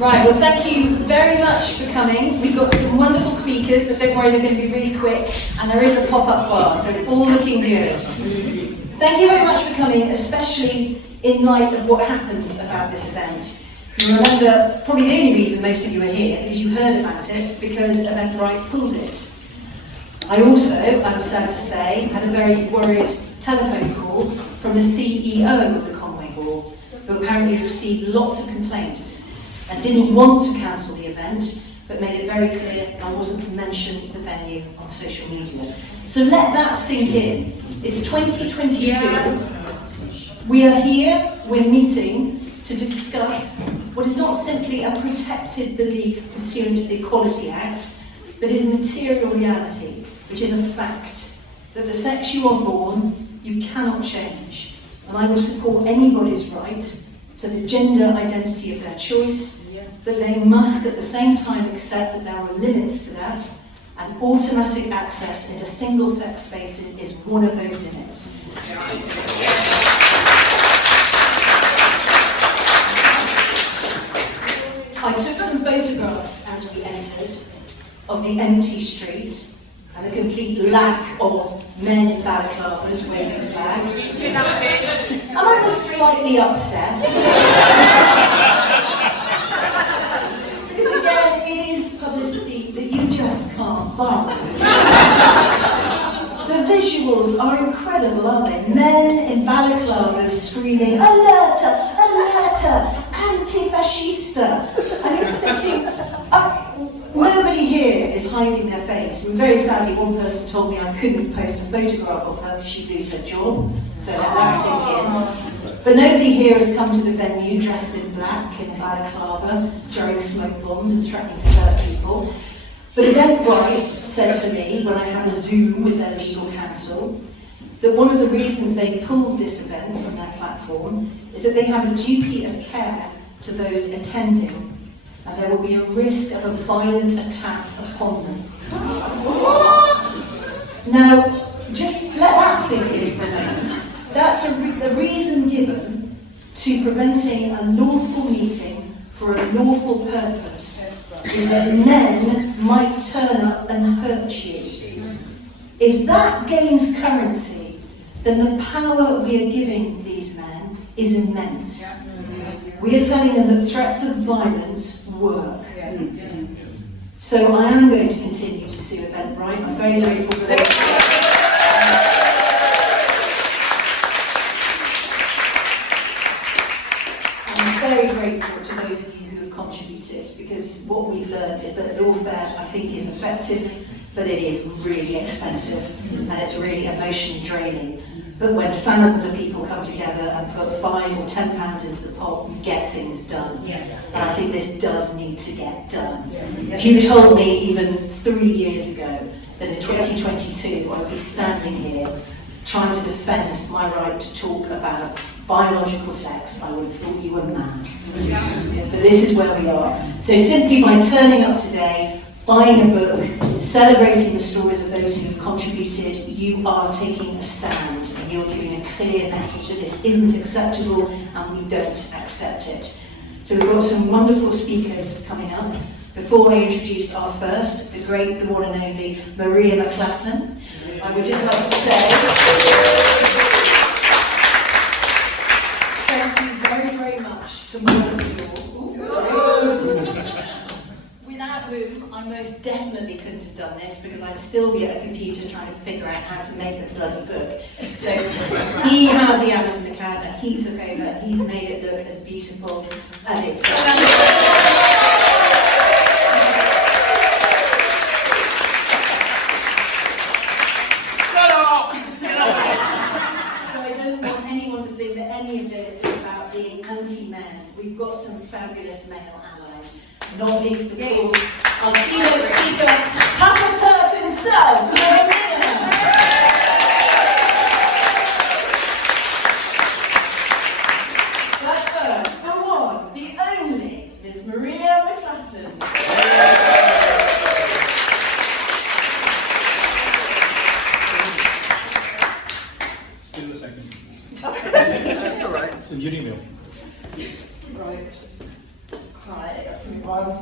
Right, well thank you very much for coming. We've got some wonderful speakers, but don't worry, they're going to be really quick, and there is a pop-up bar, so it's all looking good. Thank you very much for coming, especially in light of what happened about this event. You remember, probably the only reason most of you are here is you heard about it because Eventbrite pulled it. I also, I'm sad to say, had a very worried telephone call from the CEO of the Conway Hall, who apparently received lots of complaints and didn't want to cancel the event, but made it very clear I wasn't to mention the venue on social media. So let that sink in. It's 2022. Yes. We are here, we're meeting to discuss what is not simply a protected belief pursuant to the Equality Act, but is a material reality, which is a fact, that the sex you are born, you cannot change. And I will support anybody's right to the gender identity of their choice, but they must at the same time accept that there are limits to that, and automatic access into single-sex spaces is one of those limits. I took some photographs as we entered of the empty street and the complete lack of men in balaclavas waving flags. And I was slightly upset. Because again, it is publicity that you just can't buy. The visuals are incredible, aren't they? Men in balaclavas screaming, "Alerta! Alerta! Anti-fascista!" And I was thinking, nobody here is hiding their face. And very sadly, one person told me I couldn't post a photograph of her because she'd lose her job. So that's in. But nobody here has come to the venue dressed in black in balaclava, throwing smoke bombs and threatening to hurt people. But Eventbrite said to me when I had a Zoom with their legal counsel that one of the reasons they pulled this event from their platform is that they have a duty of care to those attending, and there will be a risk of a violent attack upon them. Now, just let that sink in for a moment. That's the reason given to preventing a lawful meeting for a lawful purpose is that men might turn up and hurt you. If that gains currency, then the power we are giving these men is immense. We are telling them that threats of violence work. So I am going to continue to sue Eventbrite. I'm very grateful for that. I'm very grateful to those of you who have contributed, because what we've learned is that lawfare, I think, is effective, but it is really expensive and it's really emotionally draining. But when thousands of people come together and put £5 or £10 into the pot, we get things done. And I think this does need to get done. If you told me even 3 years ago that in 2022 I'd be standing here trying to defend my right to talk about biological sex, I would have thought you were mad. But this is where we are. So simply by turning up today, buying a book, celebrating the stories of those who have contributed, you are taking a stand and you're giving a clear message that this isn't acceptable and we don't accept it. So we've got some wonderful speakers coming up. Before I introduce our first, the great, the one and only MacLachlan, I would just like to say thank you very, very much to all of you. Without whom I most definitely couldn't have done this, because I'd still be at a computer trying to figure out how to make the bloody book. So he had the Amazon account and he took over and he's made it look as beautiful as it does. Any of this is about being anti-men. We've got some fabulous male allies, not least of course our keynote speaker, Turf himself, Menno. But first, the one, the only, Miss MacLachlan. Give it a second. That's all right. It's a beauty meal. Right. Hi everyone.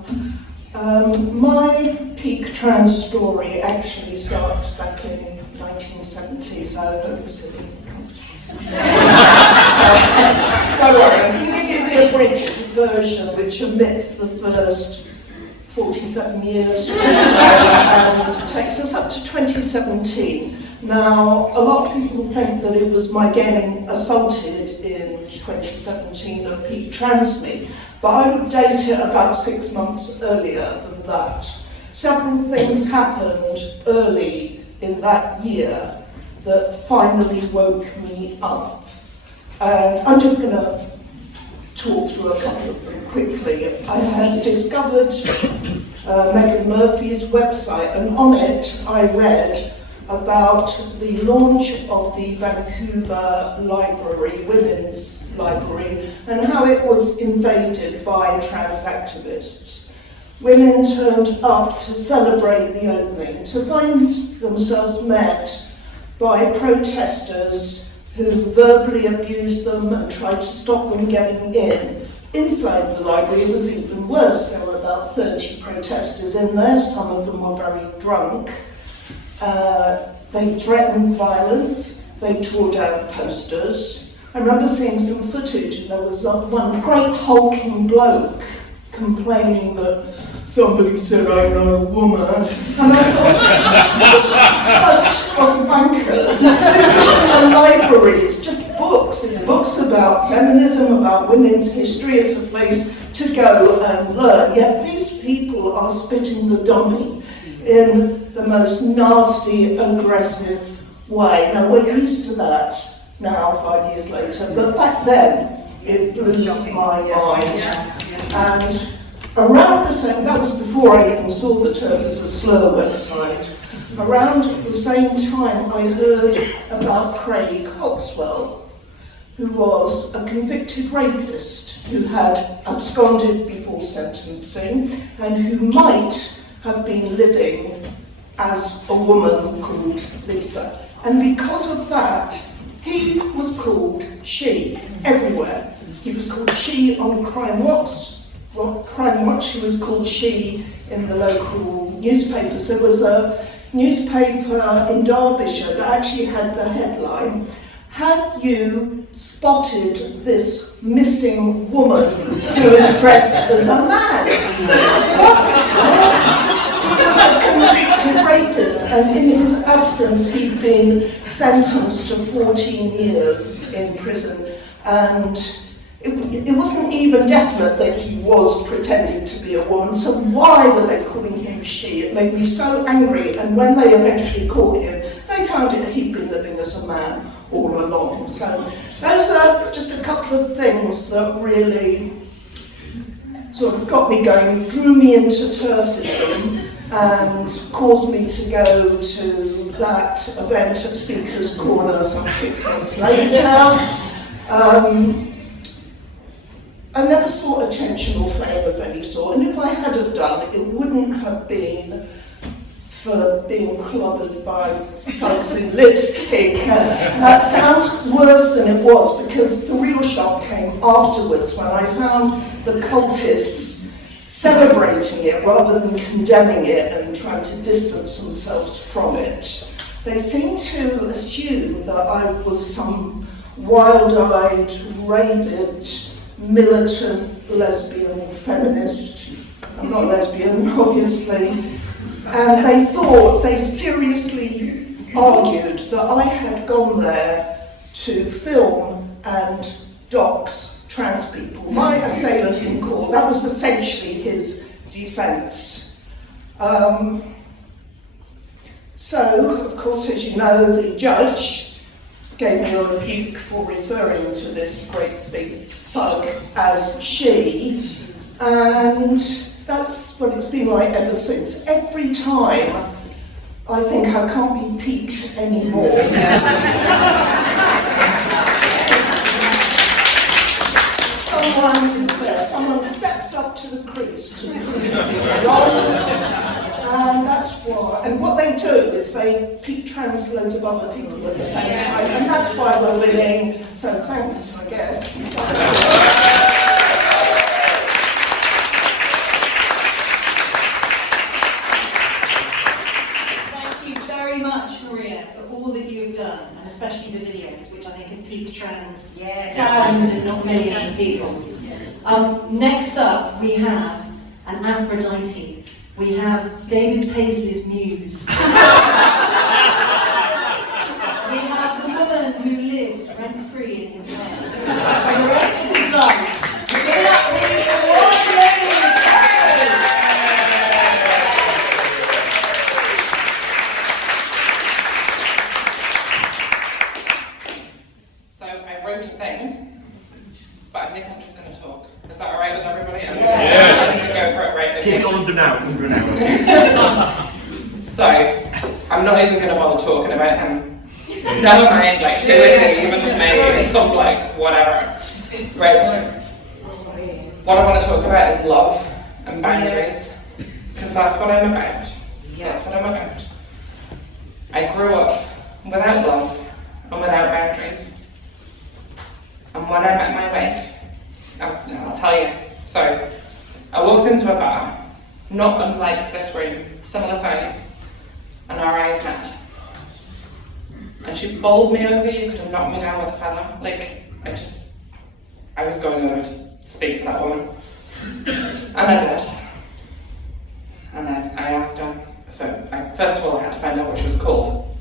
My peak trans story actually starts back in 1970, so I hope this isn't comfortable. Don't worry, I'm going to give the abridged version which omits the first 47 years and takes us up to 2017. Now, a lot of people think that it was my getting assaulted in 2017 that peak trans me, but I would date it about 6 months earlier than that. Several things happened early in that year that finally woke me up. And I'm just going to talk through a couple of them quickly. I had discovered Megan Murphy's website, and on it I read about the launch of the Vancouver Library, Women's Library, and how it was invaded by trans activists. Women turned up to celebrate the opening, to find themselves met by protesters who verbally abused them and tried to stop them getting in. Inside the library it was even worse. There were about 30 protesters in there, some of them were very drunk. They threatened violence, they tore down posters. I remember seeing some footage and there was one great hulking bloke complaining that somebody said I'm not a woman. And I thought, bunch of bankers. This isn't a library, it's just books. It's books about feminism, about women's history. It's a place to go and learn. Yet these people are spitting the dummy in the most nasty, aggressive way. Now, we're used to that now, 5 years later, but back then, it blew my mind. And around the same, that was before I even saw the term as a slur website, around the same time I heard about Craig Coxwell, who was a convicted rapist who had absconded before sentencing and who might have been living as a woman called Lisa. And because of that, he was called she everywhere. He was called she on Crime Watch. He was called she in the local newspapers. There was a newspaper in Derbyshire that actually had the headline, "Have you spotted this missing woman who is dressed as a man?" What? He was a convicted rapist, and in his absence he'd been sentenced to 14 years in prison, and it wasn't even definite that he was pretending to be a woman, so why were they calling him she? It made me so angry, and when they eventually caught him, they found that he'd been living as a man all along. So those are just a couple of things that really sort of got me going, drew me into turfism, and caused me to go to that event at Speaker's Corner some 6 months later. I never sought attention or fame of any sort, and if I had have done, it wouldn't have been for being clobbered by folks in lipstick. That sounds worse than it was, because the real shock came afterwards when I found the cultists celebrating it rather than condemning it and trying to distance themselves from it. They seemed to assume that I was some wild-eyed, rabid, militant lesbian feminist. I'm not lesbian, obviously. And they seriously argued that I had gone there to film and dox trans people. My assailant in court, that was essentially his defence. So, of course, as you know, the judge gave me a rebuke for referring to this great big thug as she, and that's what it's been like ever since. Every time I think I can't be peaked anymore. Someone is there, someone steps up to the crease to prove me wrong, and that's why. And what they do is they peak trans loads of other people at the same time, and that's why we're winning. So thanks, I guess. Maria, for all that you have done, and especially the videos, which I think have peaked trans Yes. thousands, if not millions of people. Next up, we have an Aphrodite. We have David Paisley's muse. We have the woman who lives rent-free in his head for the rest of his life. Give it up, please, for So I wrote a thing, but I think I'm just going to talk. Is that alright with everybody? Yeah. I'm going to go for it right now. Take it under an hour. So, I'm not even going to bother talking about him. Never mind, like, who is he even to me? Some, like, whatever. Right. What I want to talk about is love and boundaries. Because that's what I'm about. That's what I'm about. I grew up without love and without boundaries. And when I met my wife, I'll tell you. So, I walked into a bar, not unlike this room, similar size, and our eyes met. And she bowled me over, you could have knocked me down with a feather. Like, I was going over to speak to that woman. And I did. And I asked her, first of all I had to find out what she was called.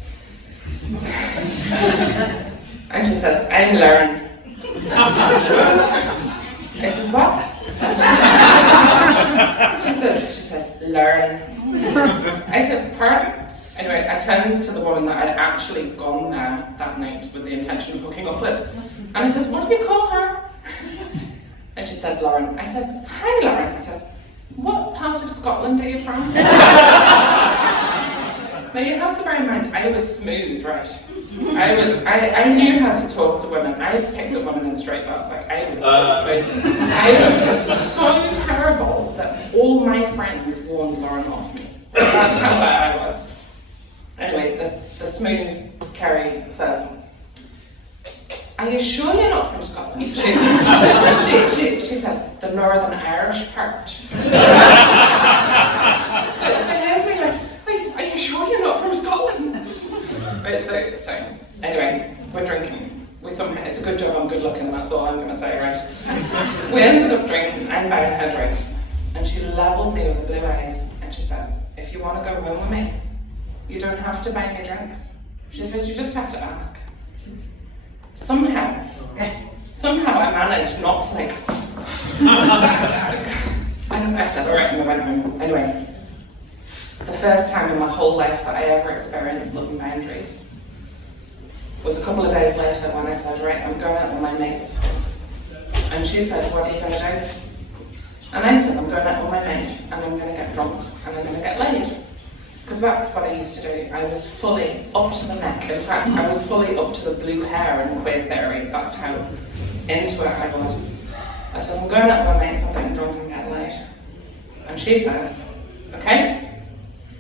And she says, I'm Lauren. I says, what? She says, learn. I says, pardon? Anyway, I turned to the woman that I'd actually gone there that night with the intention of hooking up with. And I says, what do you call her? And she says, Lauren. I says, hi Lauren. I says, what part of Scotland are you from? Now you have to bear in mind, I was smooth, right? I knew how to talk to women. I picked up women in straight bars. Like I was so terrible that all my friends warned Lauren off me. That's how bad I was. Anyway, the smooth Ceri says, are you sure you're not from Scotland? She says, the Northern Irish part. So here's me like, wait, are you sure you're not from Scotland? Right, so anyway, we're drinking. It's a good job I'm good looking, that's all I'm going to say, right? We ended up drinking, I'm buying her drinks, and she levelled me with blue eyes, and she says, if you want to go home with me, you don't have to buy me drinks. She says, you just have to ask. Somehow I managed not to like... I said, alright, and I went home. Anyway, the first time in my whole life that I ever experienced love and boundaries was a couple of days later when I said, right, I'm going out with my mates. And she said, what are you going to do? And I said, I'm going out with my mates and I'm going to get drunk and I'm going to get laid. Because that's what I used to do. I was fully up to the neck. In fact, I was fully up to the blue hair in queer theory. That's how into it I was. I said, I'm going out with my mates, I'm getting drunk and getting laid. And she says, okay,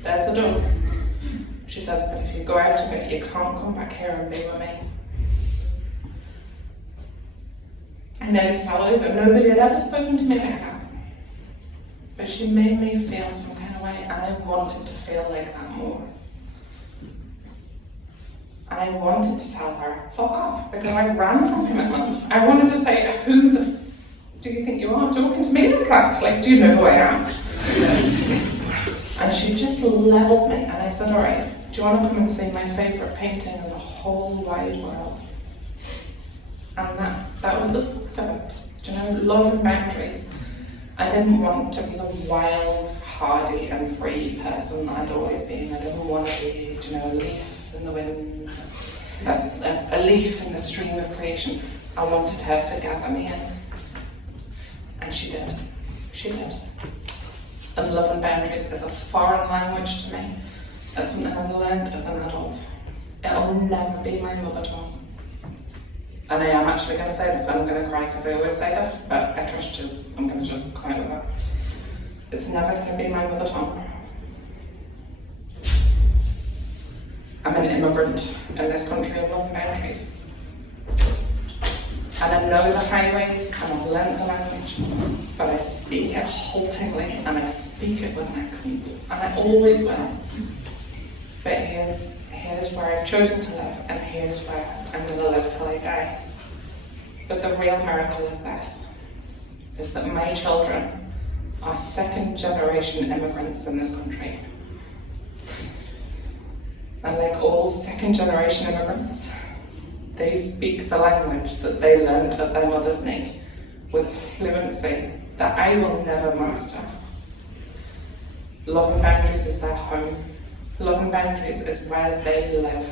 there's the door. She says, but if you go out of it, you can't come back here and be with me. I nearly fell over. Nobody had ever spoken to me like that. But she made me feel some kind of way, and I wanted to feel like that more. And I wanted to tell her, fuck off, because I ran from commitment. I wanted to say, who the f do you think you are talking to me like that? Like, do you know who I am? And she just levelled me, and I said, all right, do you want to come and see my favourite painting in the whole wide world? And that was the start of it. Do you know, love and boundaries. I didn't want to be the wild, hardy and free person that I'd always been. I didn't want to be, you know, a leaf in the wind, a leaf in the stream of creation. I wanted her to gather me in. And she did. She did. And love and boundaries is a foreign language to me. It's something I learned as an adult. It'll never be my mother tongue. And I am actually going to say this, and I'm going to cry because I always say this, but I trust you, I'm going to just cry with that. It's never going to be my mother tongue. I'm an immigrant in this country of love and boundaries. And I know the highways, and I've learnt the language, but I speak it haltingly, and I speak it with an accent, and I always will. But here's here's where I've chosen to live, and here's where I'm going to live till I die. But the real miracle is this, is that my children are second-generation immigrants in this country. And like all second-generation immigrants, they speak the language that they learned at their mother's knee with fluency that I will never master. Love and Boundaries is their home. Love and Boundaries is where they live.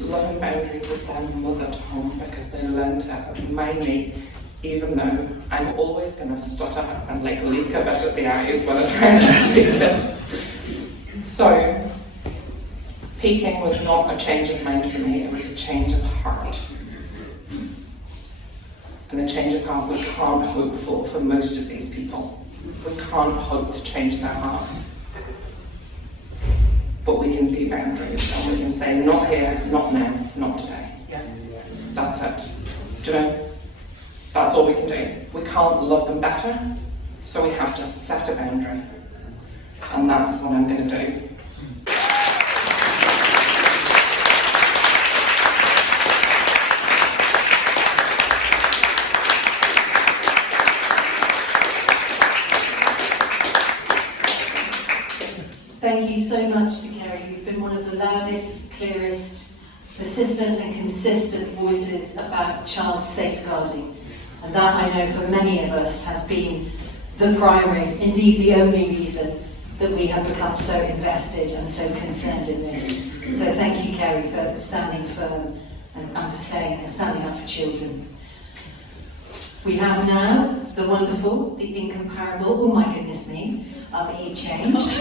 Love and Boundaries is their mothered home because they learned it at my knee, even though I'm always going to stutter and like leak a bit at the eyes when I'm trying to speak it. So, peaking was not a change of mind for me, it was a change of heart. And a change of heart we can't hope for most of these people. We can't hope to change their hearts. But we can be boundaries, and we can say, not here, not now, not today. That's it. Do you know? That's all we can do. We can't love them better, so we have to set a boundary. And that's what I'm going to do. Thank you so much to Ceri, who's been one of the loudest, clearest, persistent and consistent voices about child safeguarding. And that, I know, for many of us has been the primary, indeed the only reason that we have become so invested and so concerned in this. So thank you, Ceri, for standing firm and for saying and standing up for children. We have now the wonderful, the incomparable, oh my goodness me, he changed.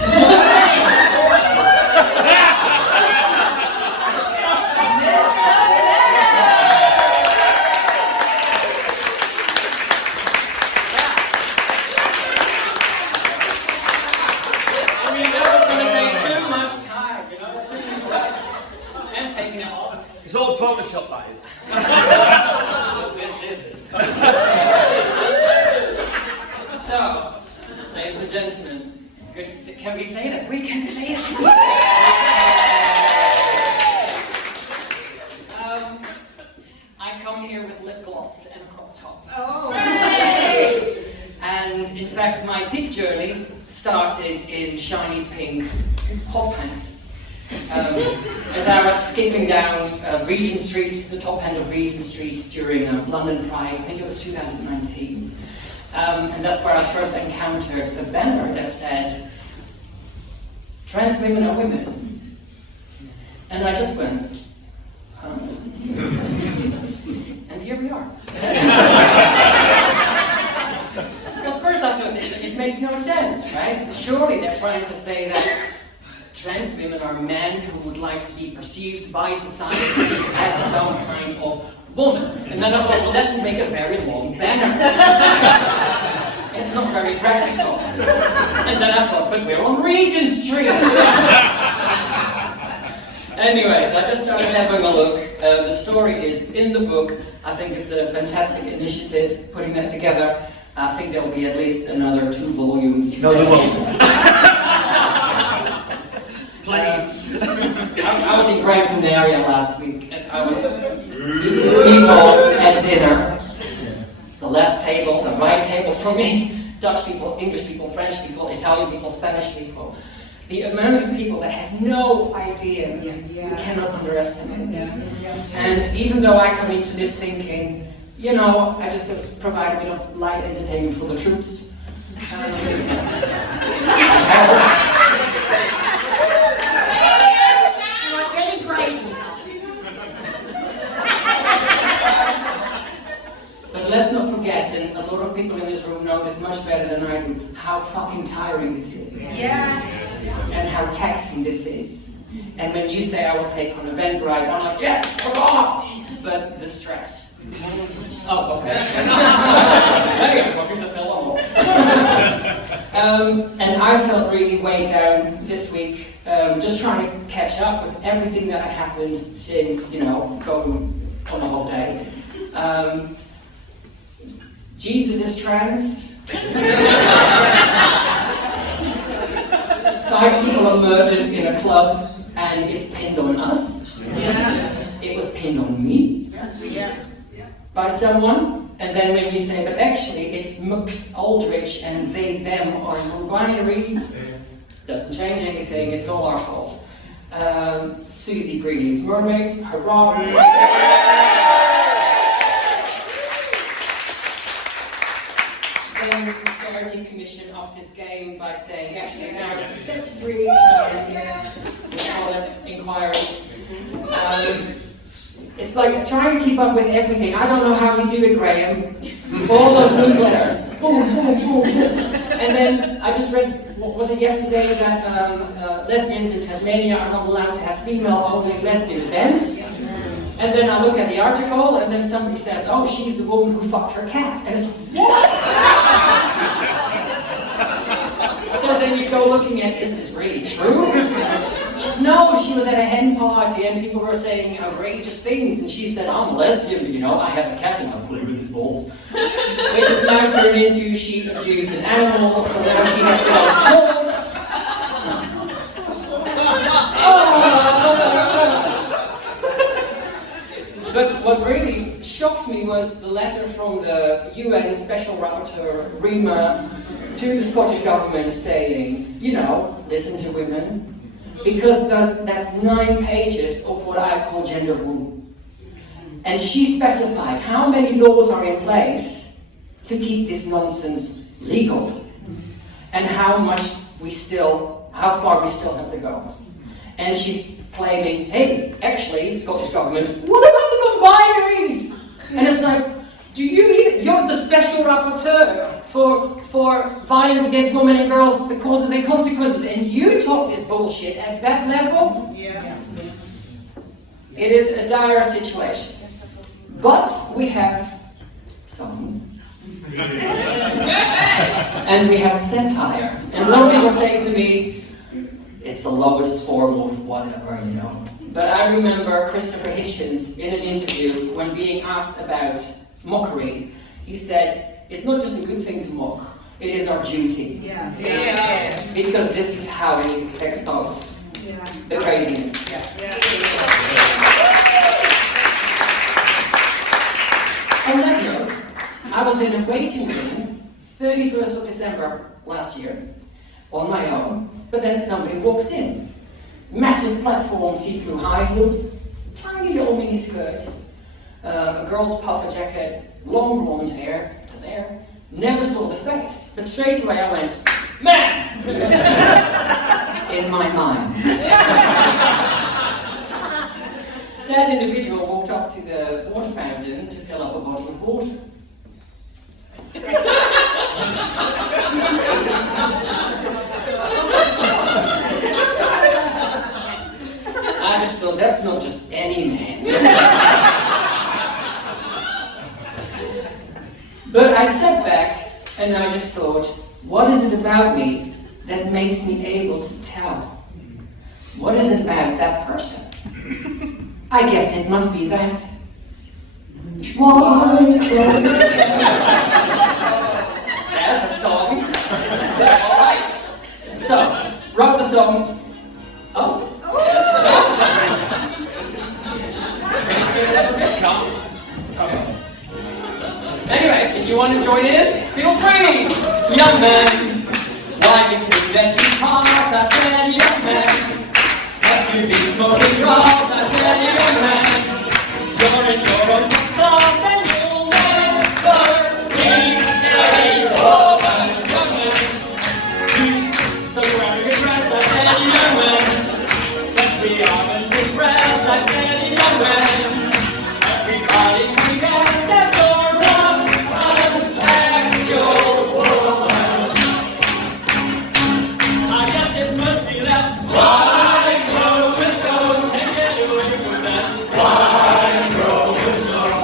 It's all Photoshop, that is. This isn't. So, ladies and gentlemen, good to see, can we say that? We can say that! I come here with lip gloss and a crop top. Oh! And in fact, my peak journey started in shiny pink hot pants. As I was skipping down Regent Street, the top end of Regent Street during London Pride, I think it was 2019. And that's where I first encountered the banner that said, "Trans women are women." And I just went, and here we are. Because first I thought, it makes no sense, right? Surely they're trying to say that trans women are men who would like to be perceived by society as some kind of woman. And then I thought, well, that would make a very long banner. It's not very practical. And then I thought, but we're on Regent Street. Anyways, I just started having a look. The story is in the book. I think it's a fantastic initiative, putting that together. I think there will be at least another 2 volumes. No, there won't. Please. I was in Gran Canaria last week, and I was meeting people at dinner. The left table, the right table for me, Dutch people, English people, French people, Italian people, Spanish people. The amount of people that have no idea, we cannot underestimate. And even though I come into this thinking, you know, I just provide a bit of light entertainment for the troops. But let's not forget, and a lot of people in this room know this much better than I do, how fucking tiring this is. Yes. And how taxing this is. And when you say I will take on Eventbrite, I'm like, yes, come on! But the stress. Oh, okay. Hey, I'm talking to Phillimore. And I felt really weighed down this week, just trying to catch up with everything that had happened since, you know, going on the whole day. Jesus is trans. 5 people are murdered in a club, and and it's pinned on us. It was pinned on me by someone, and then when we say, but actually it's Mux Aldrich and they, them are non-binary, doesn't change anything, it's all our fault. Susie Greeley's Mermaids, hurrah! Then the Charity Commission ups its game by saying, actually now it's a statutory inquiry. It's like trying to keep up with everything. I don't know how you do it, Graham. All those newsletters. Boom, boom, boom, boom. And then I just read, what was it yesterday, that lesbians in Tasmania are not allowed to have female-only lesbian events. And then I look at the article, and then somebody says, oh, she's the woman who fucked her cat. And it's like, what? So then you go looking at, is this really true? No, she was at a hen party, and people were saying outrageous things, and she said, I'm a lesbian, but I have a cat in my his balls. Which is now turned into she abused an animal, so now she had 12 balls. But what really shocked me was the letter from the UN Special Rapporteur, Rima, to the Scottish Government saying, listen to women, because that's 9 pages of what I call gender rule. And she specified how many laws are in place to keep this nonsense legal, and how far we still have to go. And she's claiming, hey, actually, Scottish Government, what about the non-binaries? And it's like, you're the special rapporteur for violence against women and girls, the causes and consequences, and you talk this bullshit at that level? Yeah. It is a dire situation. But we have songs. And we have satire. And some people are saying to me, it's the lowest form of whatever, But I remember Christopher Hitchens in an interview when being asked about mockery, he said, it's not just a good thing to mock, it is our duty. Yes. Yeah. Because this is how we expose the craziness. Yeah. On that note, I was in a waiting room 31st of December last year on my own, but then somebody walks in. Massive platform, see-through high heels, tiny little mini skirt, a girl's puffer jacket, long blonde hair to there. Never saw the face, but straight away I went, man! In my mind. Said individual walked up to the water fountain to fill up a bottle of water. I just thought, that's not just any man. But I sat back and I just thought, what is it about me that makes me able to tell? What is it about that person? I guess it must be that. That's a song. Alright. So, wrote the song. Oh. Anyways, if you want to join in, feel free. Young man, why do you think that you pass? I said, young man, have you been smoking drugs? I said, young man, you're in your own class and you'll never be a woman. Young man, so grab your dress. I said, young man, let me out and take breath. I said, young man, everybody can guess that you're not an actual woman. I guess it must be that white chromosome. Can't get away from that white chromosome.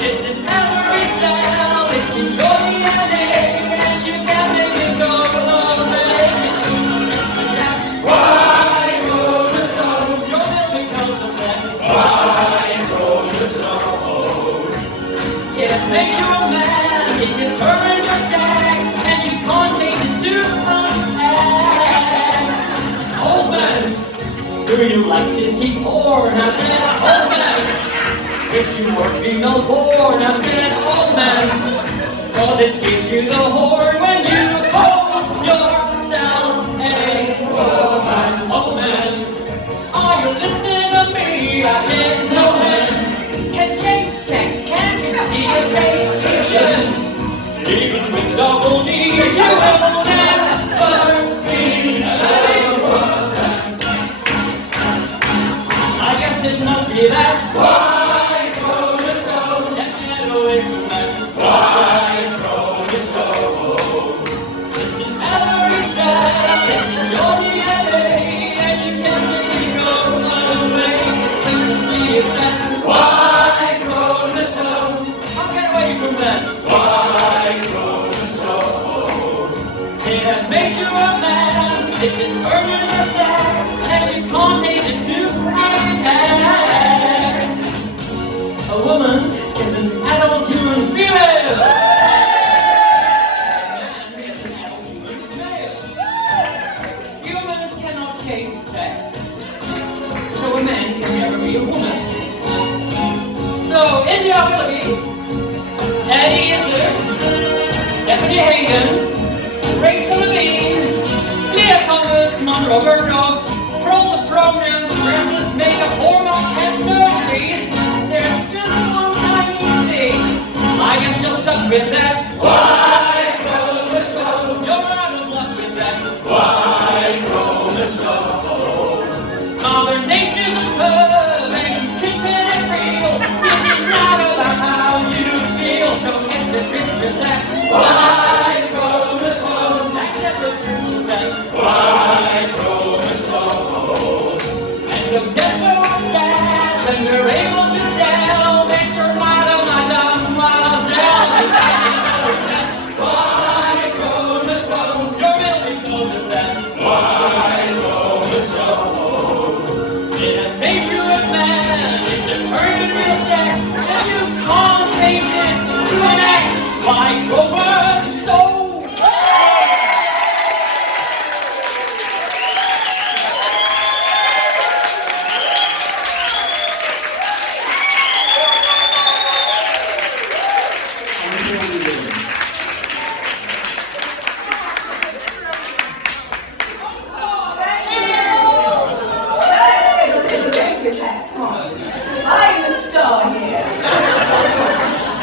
It's in every cell, it's in your DNA, and you can't make it go away. That white chromosome, your memory comes from that white chromosome. It makes you a man, it determines your sex, and you can't change it to an X. Old man, Do you like sissy porn? I said, oh man. If you were female born, I said, oh man. Cause it gives you the horn when you call yourself a woman. Oh man, are you listening to me? I said, no man. Can change sex, can't you see it's a fiction? Even with double D's, you will never be a woman. I guess it must be that Y chromosome. Get away from that Y chromosome. Listen, every step, listen, your DNA, and you can't really go away. It's clear to see it's that Y chromosome. I'll get away from that Y chromosome. It has made you a man, it can turn you into sex, and you can't change it to X. A woman is an adult human female. A man is an adult human male. Humans cannot change sex, so a man can never be a woman. So India Willoughby, Eddie Izzard, Stephanie Hagen, Rachel Levine, Leah Thomas, Monroe Bergdorf, for all the programs, dresses, makeup, hormones, and surgeries, there's just one tiny thing. I guess you're stuck with that Y chromosome. You're out of luck with that Y chromosome. Mother Nature's a curve and she's keeping it real. This is not about how you feel, so get to grips with that Y chromosome. Accept the truth of that Y chromosome. And you'll get so upset when you're able to tell that you're Madame Mademoiselle. Y chromosome. You're ill because of that Y chromosome. It has made you a man, it determined your sex, and you can't change it to an X. Y chromosome. I'm the star here.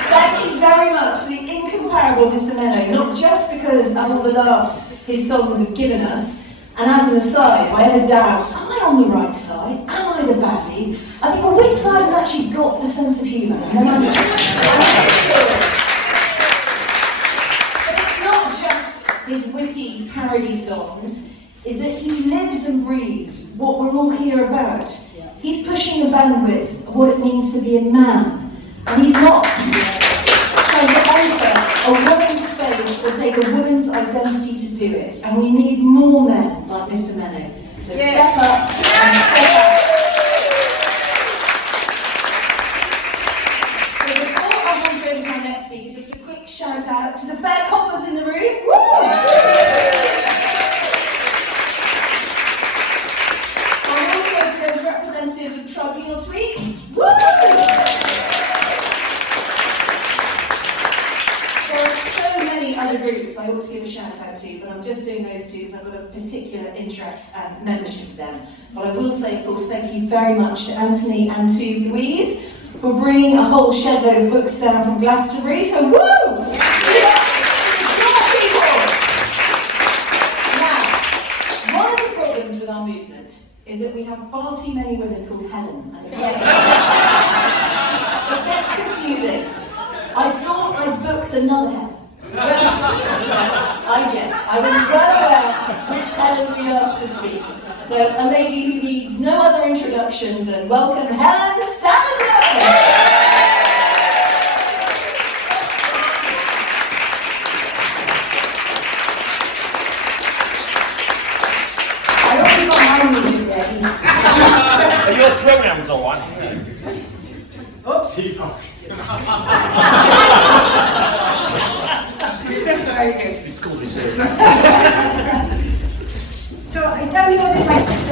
Thank you very much, the incomparable Mr. Menno, not just because of all the laughs his songs have given us, and as an aside, if I ever doubt, am I on the right side? Am I the baddie? I think, well, which side has actually got the sense of humour? And then I'm not sure. But it's not just his witty parody songs, is that he lives and breathes what we're all here about. He's pushing the bandwidth of what it means to be a man. And he's not trying to enter a woman's space or take a woman's identity to do it. And we need more men like Mr. Menno to step up and step out. So before I hand over to my next speaker, just a quick shout out to the fair coppers in the room. Woo! Representatives of tribunal tweets. Woo! There are so many other groups I ought to give a shout out to, but I'm just doing those two because I've got a particular interest and membership with them. But I will say, of course, thank you very much to Anthony and to Louise for bringing a whole shed load of books down from Glastonbury. So, woo! Now, one of the problems with our movement is that we have far too many women called Helen, and it gets confusing. I thought I booked another Helen. I was well aware which Helen we asked to speak. So a lady who needs no other introduction than welcome Helen Staniland. Are your pronouns all right? Oops. Very good. It's called this here. So I tell you what I'd like to do.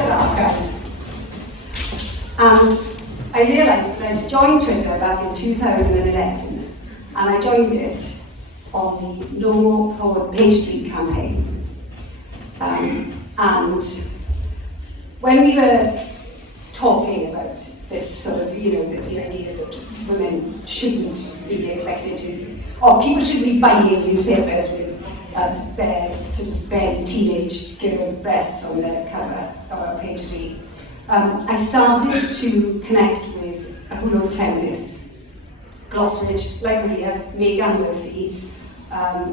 And I realised that I joined Twitter back in 2011, and I joined it on the No More Porn Page 3 campaign. And when we were talking about this sort of, the idea that women shouldn't be expected to, or people shouldn't be buying newspapers with bare teenage girls' breasts on the cover of Page 3, I started to connect with a whole lot of feminists. Gloucestershire, like Maria, Megan Murphy,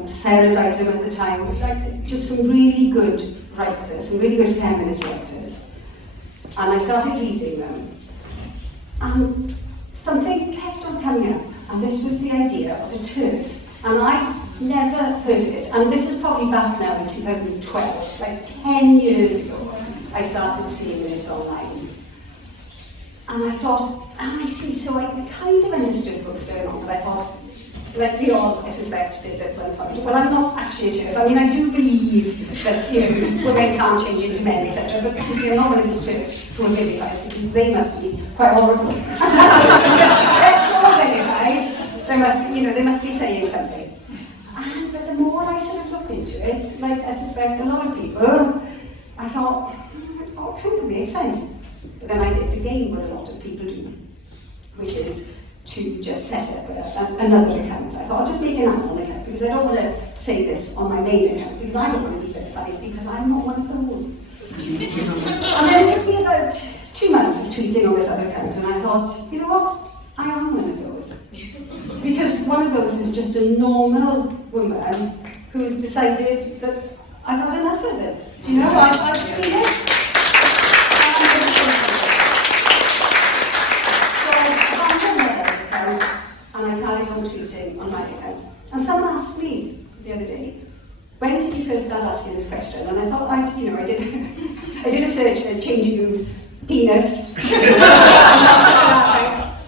Sarah Dighton at the time, like just some really good writers, some really good feminist writers. And I started reading them. And something kept on coming up, and this was the idea of a turf. And I never heard of it. And this was probably back now in 2012, like 10 years ago, I started seeing this online. And I thought, I see, so I kind of understood what was going on, but I thought, like we all, I suspect, did at one point. Well, I'm not actually a turf. I mean, I do believe that, women can't change into men, etc. But you see, I'm not one of these turfs who are vilified, because they must be quite horrible. They're so vilified, they must be saying something. But the more I sort of looked into it, like I suspect a lot of people, I thought, oh, it kind of makes sense. But then I did again what a lot of people do, which is to just set up another account. I thought I'll just make an add-on account, because I don't want to say this on my main account, because I don't want to be verified, because I'm not one of those. And then it took me about 2 months of tweeting on this other account, and I thought, you know what? I am one of those. Because one of those is just a normal woman who has decided that I've had enough of this. I've seen it. And I carried on tweeting on my account. And someone asked me the other day, when did you first start asking this question? And I thought, I did a search for changing rooms, penis. And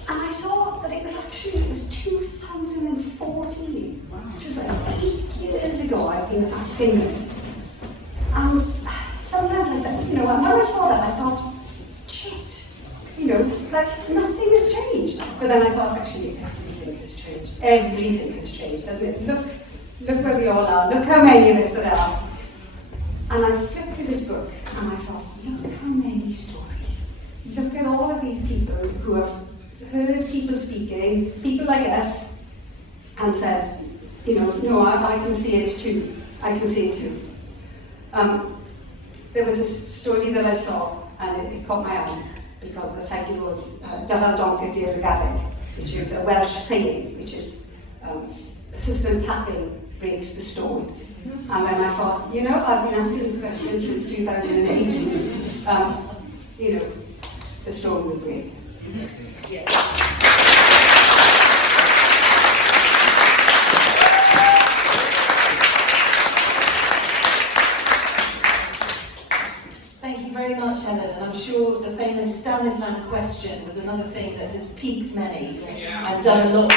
I saw that it was 2014, which was like 8 years ago I've been asking this. And sometimes I thought, when I saw that, I thought, shit, like nothing has changed. But then I thought, actually, everything has changed. Everything has changed, doesn't it? Look where we all are. Look how many of us there are. And I flipped through this book, and I thought, look how many stories. Look at all of these people who have heard people speaking, people like us, and said, no, I can see it too. I can see it too. There was a story that I saw, and it caught my eye, because the title was Dyfal Donca Dir Garreg, which is a Welsh saying, which is assistant tapping breaks the stone. And then I thought, I've been asking this question since 2008. The stone will break. Yeah. Thank you very much, Helen, and I'm sure the famous Staniland question was another thing that has piqued many and done a lot.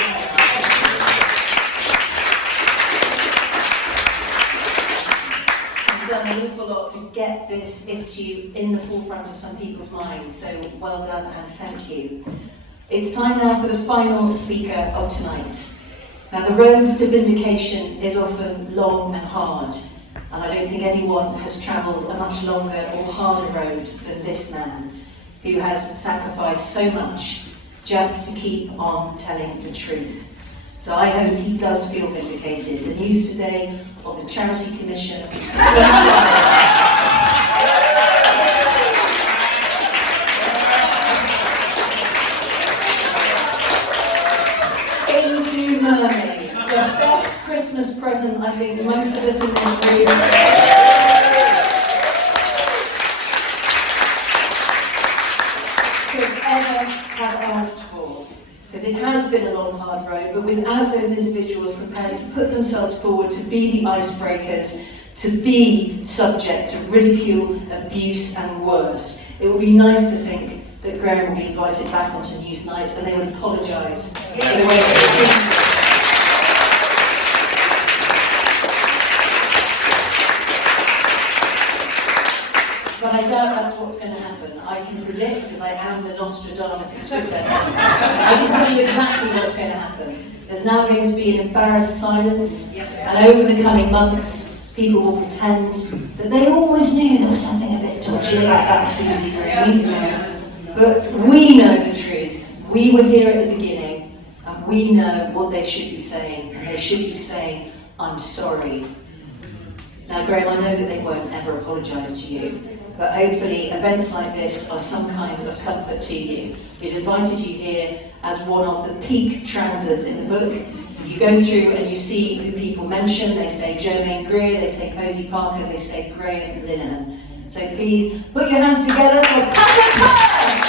I've done an awful lot to get this issue in the forefront of some people's minds, so well done and thank you. It's time now for the final speaker of tonight. Now, the road to vindication is often long and hard. And I don't think anyone has travelled a much longer or harder road than this man, who has sacrificed so much just to keep on telling the truth. So I hope he does feel vindicated. The news today of the Charity Commission into mermaids, the best Christmas present I think most of us in this room could ever have asked for. Because it has been a long, hard road, but without those individuals prepared to put themselves forward to be the icebreakers, to be subject to ridicule, abuse and worse, it would be nice to think that Graham would be invited back onto Newsnight and they would apologise for the way they treated. But I doubt that's what's going to happen. I can predict, because I am the Nostradamus of Twitter. I can tell you exactly what's going to happen. There's now going to be an embarrassed silence, and over the coming months, people will pretend that they always knew there was something a bit dodgy about that Susie Gray. But we know the truth. We were here at the beginning, and we know what they should be saying. And they should be saying, "I'm sorry." Now, Graham, I know that they won't ever apologise to you, but hopefully events like this are some kind of comfort to you. We've invited you here as one of the peak transers in the book. You go through and you see who people mention. They say Jermaine Greer, they say Posey Parker, they say Graham Linehan. So please put your hands together for Patrick Parker!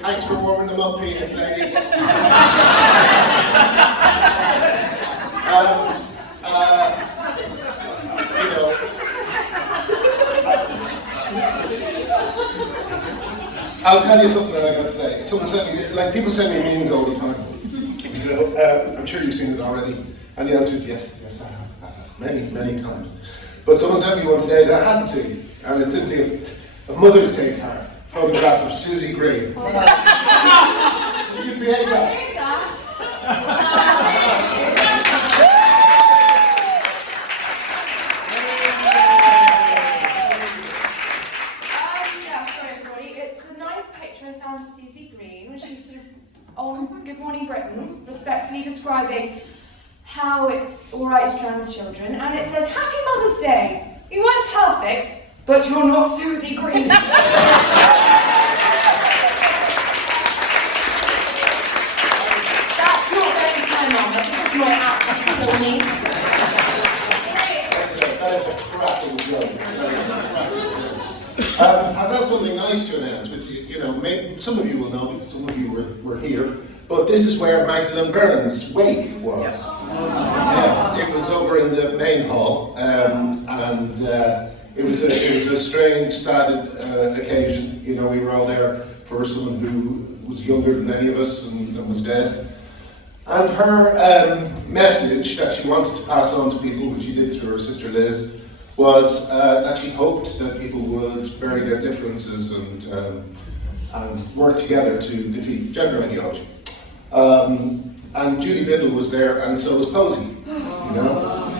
Thanks for warming them up, penis lady. You know, I'll tell you something that I got to say. Someone sent me, like, people send me memes all the time. You know, I'm sure you've seen it already, and the answer is yes, I have, many times. But someone sent me one today that I hadn't seen, and it's simply a Mother's Day card. Photograph of Susie Gray. Did you create that? Yeah, sorry everybody. It's a nice picture I found of Susie Green when she's sort of on Good Morning Britain, respectfully describing how it's alright to trans children, and it says, "Happy Mother's Day! You weren't perfect, but you're not Susie Green." That is a cracking joke. I've got something nice to announce, but you know, maybe some of you will know because some of you were here. But this is where Magdalene Byrne's wake was. Yeah, it was over in the main hall, and it was a strange, sad occasion. You know, we were all there for someone who was younger than any of us and was dead. And her message that she wanted to pass on to people, which she did through her sister Liz, was that she hoped that people would bury their differences and work together to defeat gender ideology. And Judy Biddle was there, and so was Posey. You know,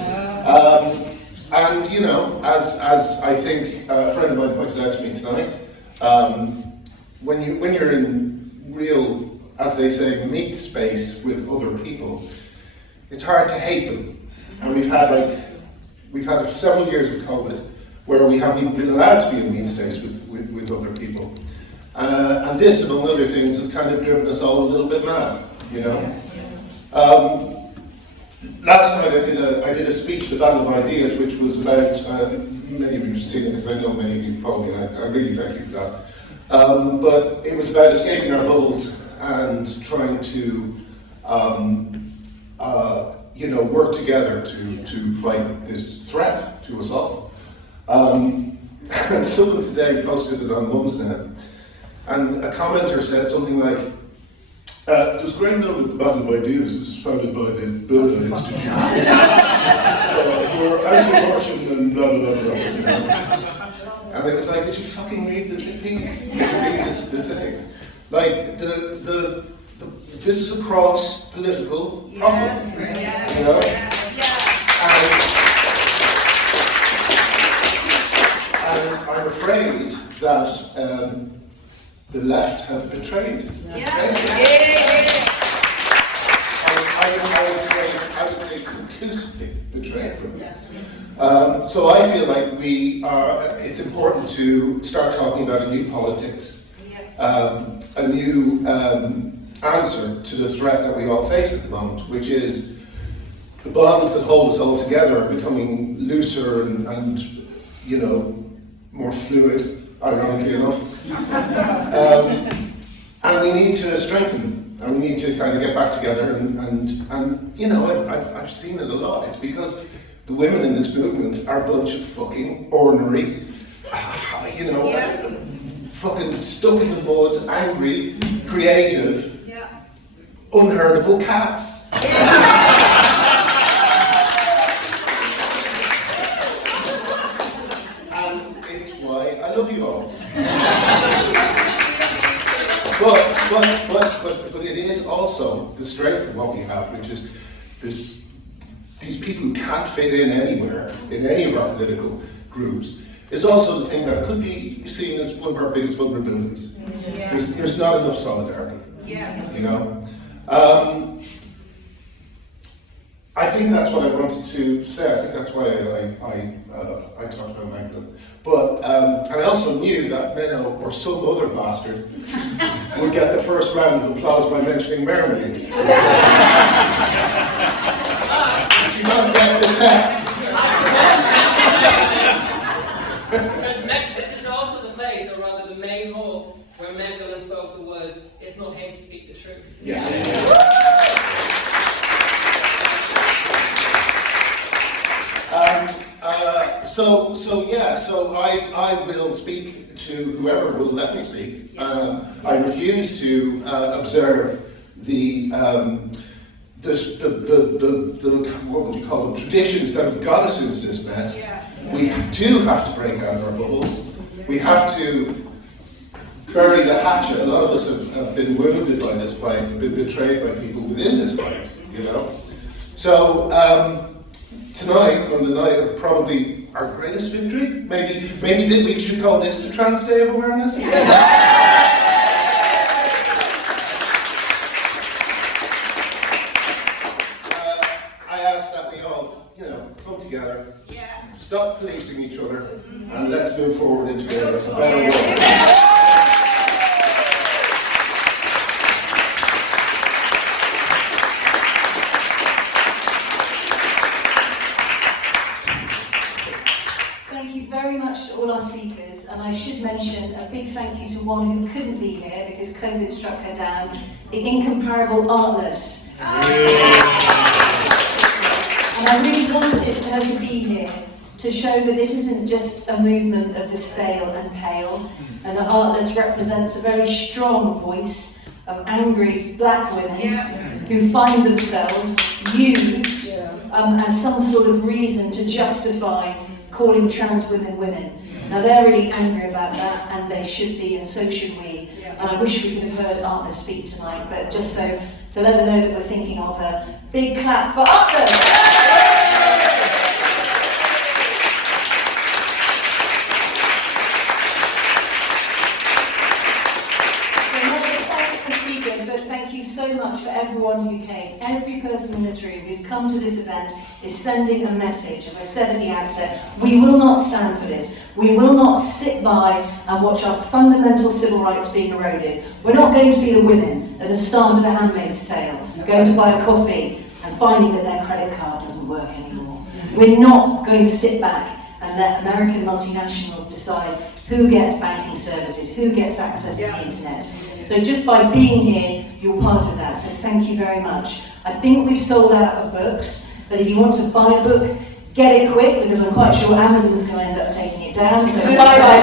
and you know, as I think a friend of mine pointed out to me tonight, when you're in real, as they say, meat space with other people, it's hard to hate them. And we've had several years of COVID where we haven't been allowed to be in meat space with other people. And this, among other things, has kind of driven us all a little bit mad, you know. Last night I did a speech, The Battle of Ideas, which was about, many of you have seen it because I know many of you follow me, and I really thank you for that. But it was about escaping our bubbles and trying to, you know, work together to fight this threat to us all. And someone today posted it on Mumsnet, and a commenter said something like, "This great number of Battle of Ideas is founded by the Building Institute. We're anti-abortion and blah blah blah blah." You know? And it was like, did you fucking read the piece? Did you read the thing? Like this is a cross political problem, you know. And I'm afraid that the left have betrayed. I would say conclusively betrayed them. So I feel like it's important to start talking about a new politics, a new answer to the threat that we all face at the moment, which is the bonds that hold us all together are becoming looser and you know, more fluid, ironically enough. And we need to strengthen them, and we need to kind of get back together and you know, I've seen it a lot. It's because the women in this movement are a bunch of fucking ordinary, fucking stuck in the mud, angry, creative, unheardable cats. And it's why I love you all. But it is also the strength of what we have, which is these people who can't fit in anywhere, in any of our political groups, is also the thing that could be seen as one of our biggest vulnerabilities. Yeah. There's not enough solidarity. Yeah. You know? I think that's what I wanted to say. I think that's why I talked about MacLachlan. But and I also knew that Menno or some other bastard would get the first round of applause by mentioning mermaids. Did you not get the text? This is also the place, or rather the main hall, where MacLachlan spoke the words, "It's not him to speak the truth." Yeah. So I will speak to whoever will let me speak. I refuse to observe the what would you call them, traditions that have got us into this mess. We do have to break out of our bubbles. We have to bury the hatchet. A lot of us have been wounded by this fight, been betrayed by people within this fight, you know. So tonight, on the night of probably our greatest victory, maybe we should call this the Trans Day of Awareness. I ask that we all, come together, stop policing each other, and let's move forward into a better world. All our speakers, and I should mention a big thank you to one who couldn't be here because COVID struck her down, the incomparable Artless. And I really wanted her to be here to show that this isn't just a movement of the stale and pale, and that Artless represents a very strong voice of angry black women who find themselves used as some sort of reason to justify calling trans women women. Now they're really angry about that, and they should be, and so should we. And I wish we could have heard Artless speak tonight, but just so to let her know that we're thinking of her. Big clap for Artless! But thank you so much for everyone who came. Every person in this room who's come to this event is sending a message. As I said at the outset, we will not stand for this. We will not sit by and watch our fundamental civil rights being eroded. We're not going to be the women at the start of The Handmaid's Tale, going to buy a coffee and finding that their credit card doesn't work anymore. We're not going to sit back and let American multinationals decide who gets banking services, who gets access to the internet. So just by being here, you're part of that. So thank you very much. I think we've sold out of books, but if you want to buy a book, get it quick, because I'm quite sure Amazon's going to end up taking it down. So bye.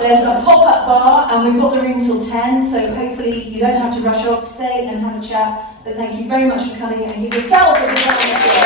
There's a pop-up bar, and we've got the room till 10, so hopefully you don't have to rush off, stay and have a chat. But thank you very much for coming, and give yourself a big round of applause.